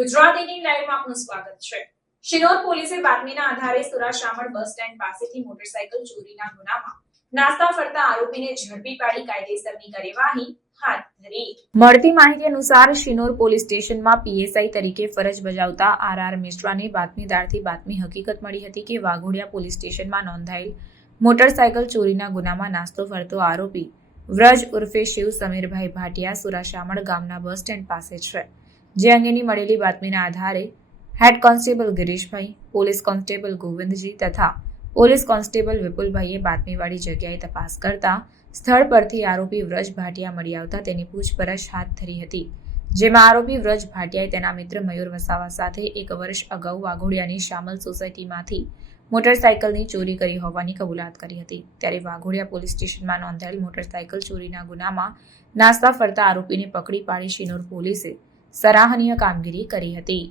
ગુજરાતીની લાઈવમાં આપનું સ્વાગત છે। શિનોર પોલીસે બાતમીના આધારે સુરાશામળ બસ સ્ટેન્ડ પાસેથી મોટરસાયકલ ચોરીના ગુનામાં નાસ્તા ફરતા આરોપીને ઝડપી પાડી કાયદેસરની કાર્યવાહી હાથ ધરી। મળતી માહિતી અનુસાર શિનોર પોલીસ સ્ટેશનમાં પીએસઆઈ તરીકે ફરજ બજાવતા આર મિશ્રાને બાતમીદારથી બાતમી હકીકત મળી હતી કે વાઘોડિયા પોલીસ સ્ટેશનમાં નોંધાયેલ મોટરસાયકલ ચોરીના ગુનામાં નાસ્તો ફરતો આરોપી વ્રજ ઉર્ફે શિવ સમીરભાઈ ભાટિયા સુરાશામળ ગામના બસ સ્ટેન્ડ પાસે છે। જે અંગેની મળેલી બાતમીના આધારે head constable Girishbhai, police constable Govindji તથા પોલીસ કોન્સ્ટેબલ વિપુલભાઈએ બાતમીવાળી જગ્યાએ તપાસ કરતા સ્થળ પરથી આરોપી વ્રજ ભાટિયા મળી આવતા તેની પૂછપરછ હાથ ધરી હતી। જેમાં આરોપી વ્રજ ભાટિયાએ તેના મિત્ર મયુર વસાવા સાથે 1 વર્ષ અગાઉ વાઘોડિયાની શામલ સોસાયટીમાંથી મોટરસાયકલની ચોરી કરી હોવાની કબૂલાત કરી હતી। ત્યારે વાઘોડિયા પોલીસ સ્ટેશનમાં નોંધાયેલ મોટરસાયકલ ચોરીના ગુનામાં નાસ્તા ફરતા આરોપીને પકડી પાડી શિનોર પોલીસે સરાહનીય કામગીરી કરી હતી।